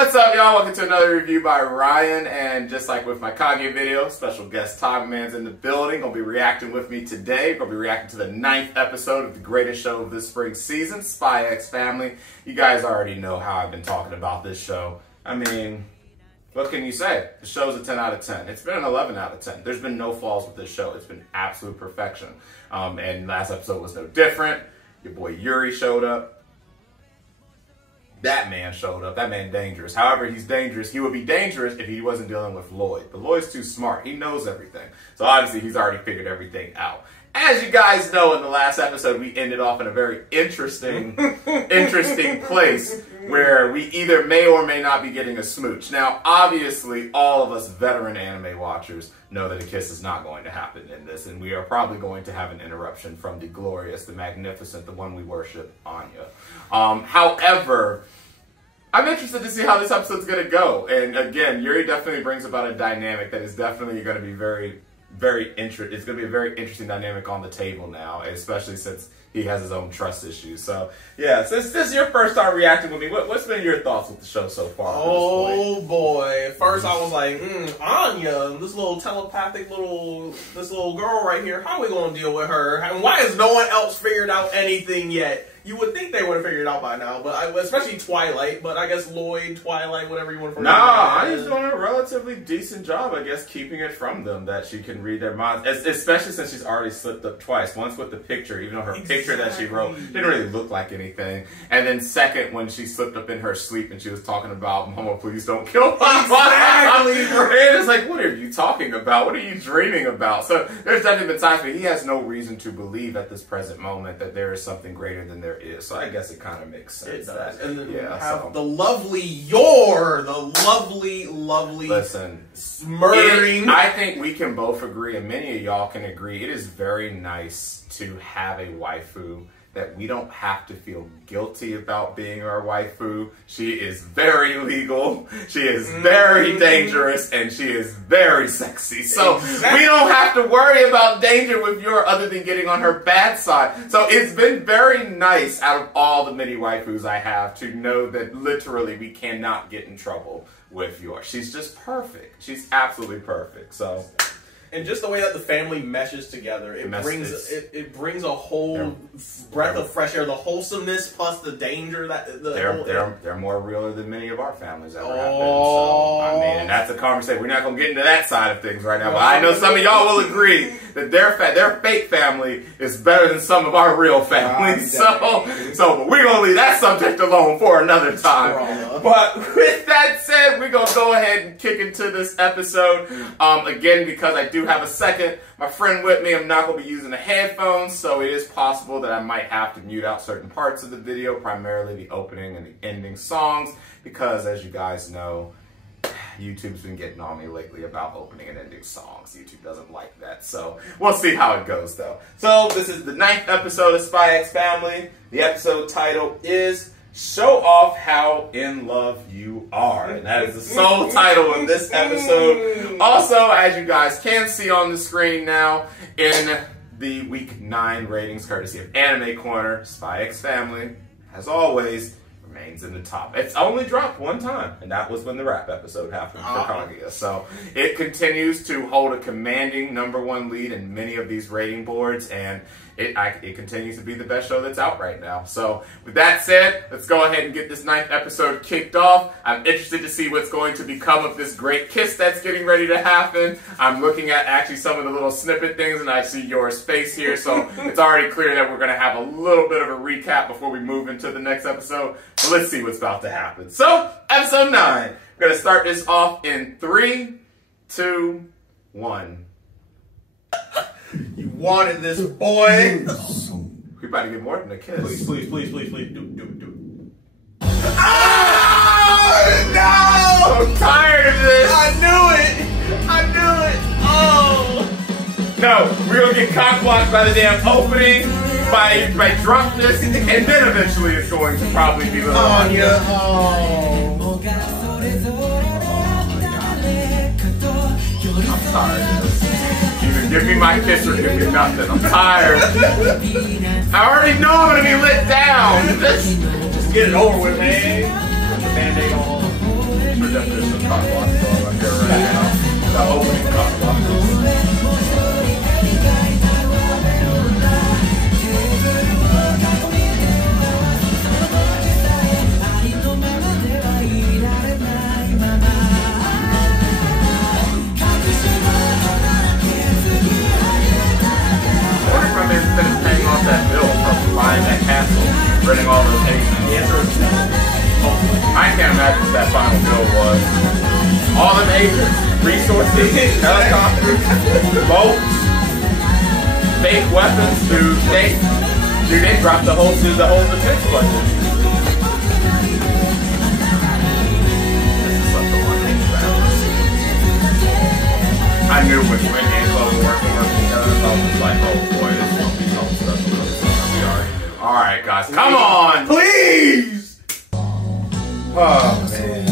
What's up, y'all? Welcome to another review by Ryan, and just like with my Kanye video, special guest Todd Man's in the building. Gonna be reacting with me today. Gonna be reacting to the 9th episode of the greatest show of this spring season, Spy X Family. You guys already know how I've been talking about this show. I mean, what can you say? The show's a 10 out of 10. It's been an 11 out of 10. There's been no flaws with this show. It's been absolute perfection. And last episode was no different. Your boy Yuri showed up. That man showed up. That man dangerous. However, he's dangerous. He would be dangerous if he wasn't dealing with Lloyd. But Lloyd's too smart. He knows everything. So obviously he's already figured everything out. As you guys know, in the last episode, we ended off in a very interesting place where we either may or may not be getting a smooch. Now, obviously, all of us veteran anime watchers know that a kiss is not going to happen in this, and we are probably going to have an interruption from the glorious, the magnificent, the one we worship, Anya. However, I'm interested to see how this episode's going to go. And again, Yuri definitely brings about a dynamic that is definitely going to be it's going to be a very interesting dynamic on the table now, especially since he has his own trust issues. So, yeah, since this is your first time reacting with me, what's been your thoughts with the show so far? Oh, boy. At first I was like, Anya, this little telepathic this little girl right here, how are we going to deal with her? And why has no one else figured out anything yet? You would think they would have figured it out by now, but especially Twilight, but I guess Lloyd, Twilight, whatever you want to Nah, Anya's doing a relatively decent job, I guess, keeping it from them, that she can read their minds, especially since she's already slipped up twice. Once with the picture, even though her picture that she wrote didn't really look like anything. And then second, when she slipped up in her sleep and she was talking about, Mama, please don't kill me. Exactly. And it's like, what are you talking about? What are you dreaming about? So there's definitely been times where he has no reason to believe at this present moment that there is something greater than there is. So I guess it kind of makes sense. It does. And then yeah, have the lovely lovely listen, murdering. I think we can both agree, and many of y'all can agree, it is very nice to have a waifu that we don't have to feel guilty about being our waifu. She is very legal, she is very dangerous, and she is very sexy. So we don't have to worry about danger with Yor other than getting on her bad side. So it's been very nice out of all the mini waifus I have to know that literally we cannot get in trouble with Yor. She's just perfect. She's absolutely perfect. So. And just the way that the family meshes together, it brings a whole breath of fresh air. The wholesomeness plus the danger that they're more realer than many of our families ever have been. So I mean, and that's a conversation. We're not gonna get into that side of things right now, but I know some of y'all will agree that their fake family is better than some of our real families. But we're gonna leave that subject alone for another time. But with that said, we're gonna go ahead and kick into this episode. Again, because I do have my friend with me, I'm not going to be using the headphones, so it is possible that I might have to mute out certain parts of the video, primarily the opening and the ending songs, because as you guys know, YouTube's been getting on me lately about opening and ending songs. YouTube doesn't like that, so we'll see how it goes though. So this is the 9th episode of Spy X Family. The episode title is Show Off How In Love You Are. And that is the sole title of this episode. Also, as you guys can see on the screen now, in the week 9 ratings, courtesy of Anime Corner, Spy X Family, as always, remains in the top. It's only dropped one time, and that was when the rap episode happened for Kaguya. So it continues to hold a commanding #1 lead in many of these rating boards, and it continues to be the best show that's out right now. So with that said, let's go ahead and get this 9th episode kicked off. I'm interested to see what's going to become of this great kiss that's getting ready to happen. I'm looking at actually some of the little snippet things, and I see Yor's face here, so it's already clear that we're going to have a little bit of a recap before we move into the next episode. But let's see what's about to happen. So, episode 9. We're going to start this off in 3, 2, 1. You wanted this, boy. We about to get more than a kiss. Please, do. Oh, no! I'm tired of this. I knew it. Oh. No, we're gonna get cock-blocked by the damn opening, by drunkenness, and then eventually it's going to probably be little Anya. I'm tired. Either give me my kiss or give me nothing. I'm tired. I already know I'm gonna be lit down. Just get it over with, man. Put the Band-Aid on. the definition of cock blocking going on here right now. The opening cock blockers. That bill from buying that castle, renting all those Asians. The answer is no. I can't imagine what that final bill was. All them Asians, resources, helicopters, boats, fake weapons, dude. They dropped the whole defense budget. This is such a one-man family. I knew when Angelo was working together, I was like, oh boy, this is gonna be something special. We already knew. All right, guys, come on, please. Oh man.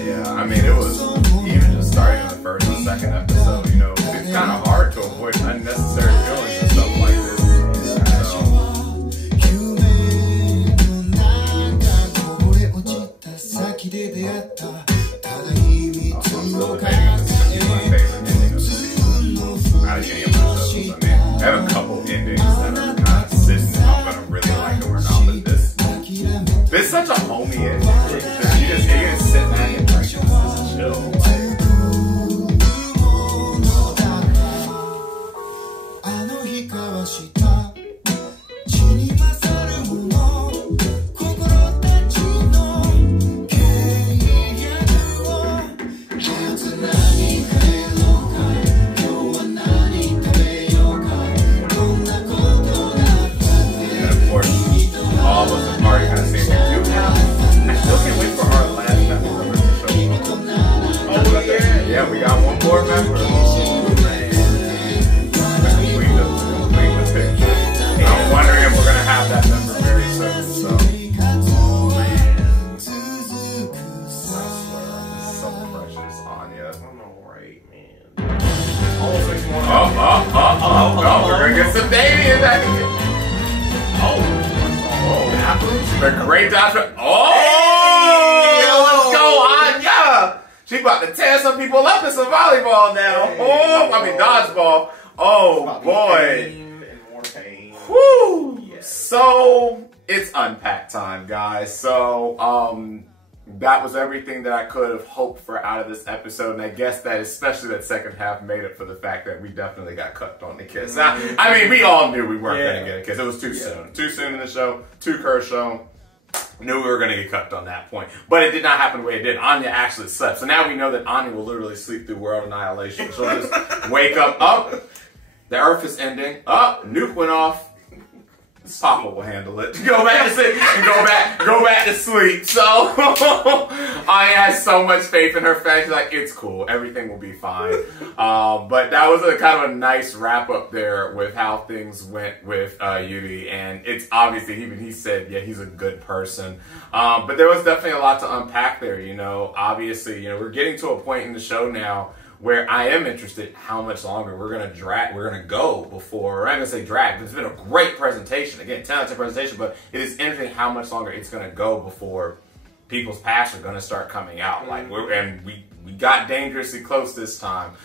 Yeah, I mean, it was even just starting on the first and second episode. You know, it's kind of hard to avoid unnecessary feelings and stuff like this. I have a couple endings that are kind of sitting. I'm gonna really like them or not, but this such a homey ending. You just sit back and drink, just chill. Yeah, we got one more member. Oh, man. Complete the picture. I'm wondering if we're going to have that member very soon. So. Oh, man. I swear, this is so precious, Anya. I'm alright, man. Oh, we're going to get some dating in that. Oh, bathrooms. The great doctor. Oh, let's go, Anya. She about to tear some people up in some volleyball now. Dodgeball. Oh, boy. And more pain. Woo! Yes. So, it's unpack time, guys. So, that was everything that I could have hoped for out of this episode. And I guess that, especially that second half, made up for the fact that we definitely got cut on the kiss. Now, I mean, we all knew we weren't going to get a kiss. It was too soon. Too soon in the show. Too cursed show. Knew we were going to get cucked on that point. But it did not happen the way it did. Anya actually slept. So now we know that Anya will literally sleep through world annihilation. She'll just wake up. The earth is ending. Nuke went off. Papa will handle it. Go back to sleep and go back to sleep. So Anya has so much faith in her family. She's like, it's cool. Everything will be fine. But that was a kind of a nice wrap up there with how things went with Yuri. And it's obviously, even he said, yeah, he's a good person. But there was definitely a lot to unpack there, you know. Obviously, you know, we're getting to a point in the show now where I am interested how much longer we're gonna go before, I'm gonna say drag, but it's been a great presentation. Again, 10 out of 10 presentation, but it is interesting how much longer it's gonna go before people's past are gonna start coming out. Like we got dangerously close this time.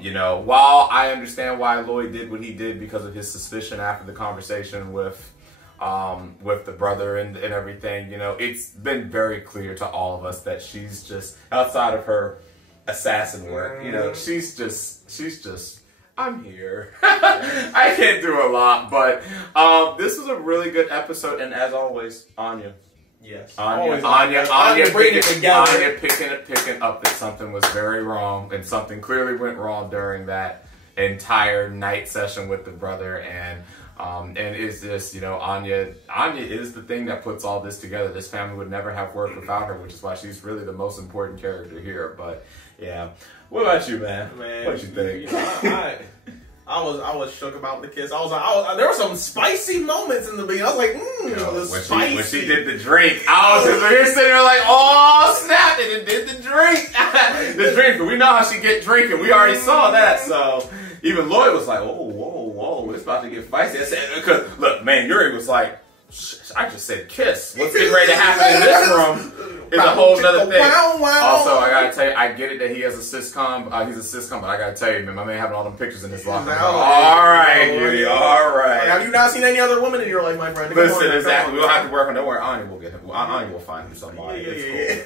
You know, while I understand why Lloyd did what he did because of his suspicion after the conversation with the brother and everything, you know, it's been very clear to all of us that she's just, outside of her assassin work, you know, she's just I'm here. I can't do a lot, but this was a really good episode, and as always, Anya. Yes. Anya picking up that something was very wrong, and something clearly went wrong during that entire night session with the brother, and it's just, you know, Anya is the thing that puts all this together. This family would never have worked without her, which is why she's really the most important character here. But yeah, what about you, man? What you think? You know, I was shook about the kiss. I was like, there were some spicy moments in the beginning. I was like, when she did the drink, I was just here sitting there like, oh snap! And it did the drink, the drink. But we know how she get drinking. We already saw that, so even Lloyd was like, whoa, was about to get feisty. I said, because look, man, Yuri was like, I just said kiss. What's getting ready to happen in this room is a whole nother thing. Also, I gotta tell you, I get it that he has a sitcom. He's a sitcom, but I gotta tell you, man, my man having all them pictures in his locker. All right, Yuri, all right. Have you not seen any other women in your life, my friend? Listen, exactly. We don't have to work on. Don't worry, Anya will get him. Anya will find him somebody. It's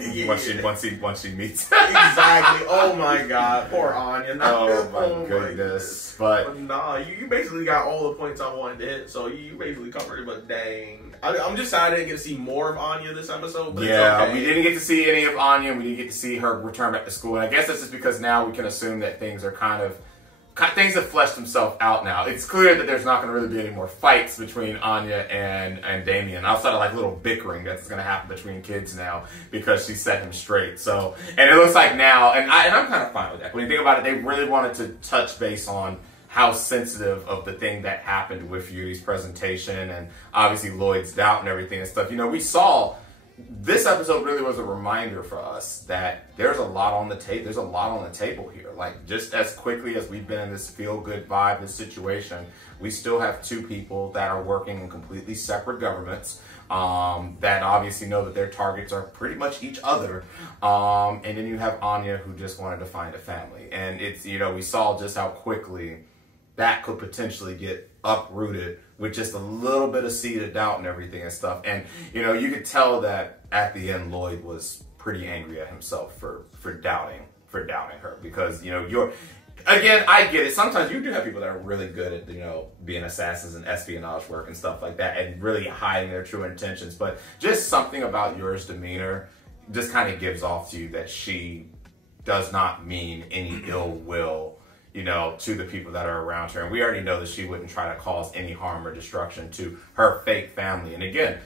cool. Once she meets. Exactly. Oh my God, poor Anya. Oh my goodness. But nah, you basically got all the points I wanted to hit, so you basically covered it. But dang, I'm just sad I didn't get to see more of Anya this episode. But yeah, it's okay. We didn't get to see any of Anya. We didn't get to see her return back to school, and I guess that's just because now we can assume that things are things have fleshed themselves out now. It's clear that there's not going to really be any more fights between Anya and Damien, outside of like little bickering that's going to happen between kids now because she set him straight. So, and it looks like now, and I'm kind of fine with that. When you think about it, they really wanted to touch base on how sensitive of the thing that happened with Yuri's presentation and obviously Lloyd's doubt and everything and stuff. You know, we saw this episode really was a reminder for us that there's a lot on the table. There's a lot on the table here. Like, just as quickly as we've been in this feel-good vibe, this situation, we still have two people that are working in completely separate governments that obviously know that their targets are pretty much each other. And then you have Anya, who just wanted to find a family. And it's, you know, we saw just how quickly that could potentially get uprooted with just a little bit of seed of doubt and everything and stuff. And, you know, you could tell that at the end, Lloyd was pretty angry at himself for doubting her because, you know, again, I get it. Sometimes you do have people that are really good at, you know, being assassins and espionage work and stuff like that and really hiding their true intentions. But just something about Yuri's demeanor just kind of gives off to you that she does not mean any ill will, you know, to the people that are around her. And we already know that she wouldn't try to cause any harm or destruction to her fake family. And again,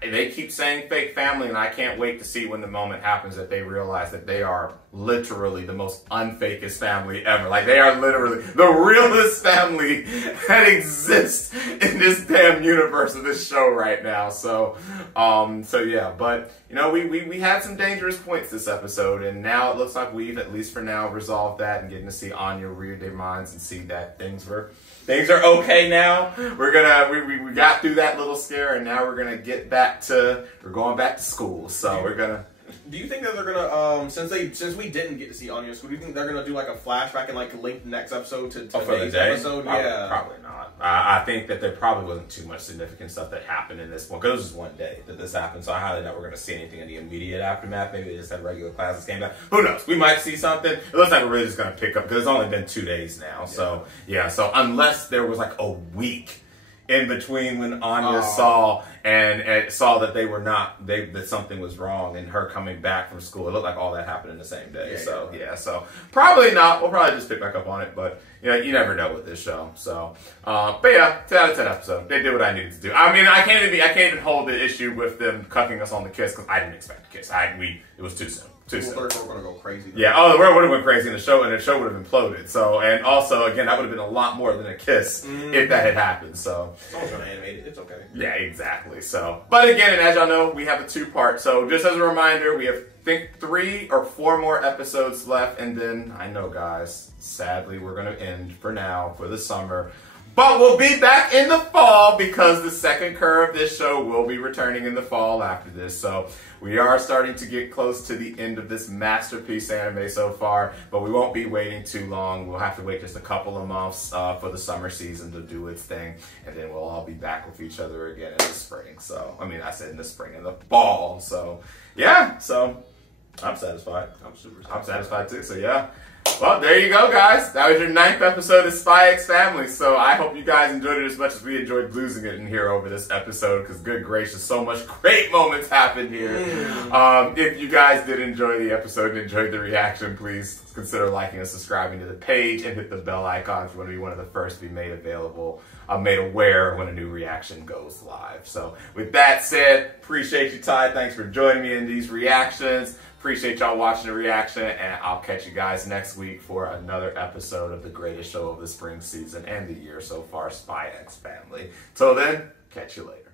they keep saying fake family, and I can't wait to see when the moment happens that they realize that they are literally the most unfakest family ever. Like, they are literally the realest family that exists in this damn universe of this show right now. So yeah, but, you know, we had some dangerous points this episode, and now it looks like we've, at least for now, resolved that and getting to see Anya read their minds and see that things are okay now. We got through that little scare, and now we're going back to school. So we're gonna. Do you think that they're gonna since we didn't get to see Anya school, do you think they're gonna do like a flashback and like link the next episode to today's episode? Probably not. I think that there probably wasn't too much significant stuff that happened in this one because it was just one day that this happened. So I highly doubt we're gonna see anything in the immediate aftermath. Maybe they just had regular classes came back. Who knows? We might see something. It looks like we're really just gonna pick up because it's only been 2 days now. So yeah. So unless there was like a week in between when Anya saw that they were not that something was wrong and her coming back from school, it looked like all that happened in the same day. So probably not. We'll probably just pick back up on it, but you know, you never know with this show. So but yeah, 10 out of 10 episode. They did what I needed to do. I mean, I can't even hold the issue with them cucking us on the kiss because I didn't expect to kiss. It was too soon. We're gonna go crazy. Yeah. Oh, the world would have went crazy in the show, and the show would have imploded. So, and also, again, that would have been a lot more than a kiss if that had happened. So, someone's gonna animate it. It's okay. Yeah, exactly. So, but again, and as y'all know, we have a 2-part. So, just as a reminder, we have, I think, 3 or 4 more episodes left, and then I know, guys, sadly, we're gonna end for now for the summer. But we'll be back in the fall because the second curve of this show will be returning in the fall after this. So we are starting to get close to the end of this masterpiece anime so far, but we won't be waiting too long. We'll have to wait just a couple of months for the summer season to do its thing, and then we'll all be back with each other again in the spring. So, I mean, I said in the spring, in the fall. So, yeah. So, I'm satisfied. I'm satisfied too. So, yeah. Well, there you go, guys. That was your 9th episode of Spy X Family. So I hope you guys enjoyed it as much as we enjoyed losing it in here over this episode, because good gracious, so much great moments happened here. If you guys did enjoy the episode and enjoyed the reaction, please consider liking and subscribing to the page and hit the bell icon if you want to be one of the first to be made aware when a new reaction goes live. So with that said, appreciate you, Ty. Thanks for joining me in these reactions. Appreciate y'all watching the reaction, and I'll catch you guys next week for another episode of the greatest show of the spring season and the year so far, Spy X Family. Till then, catch you later.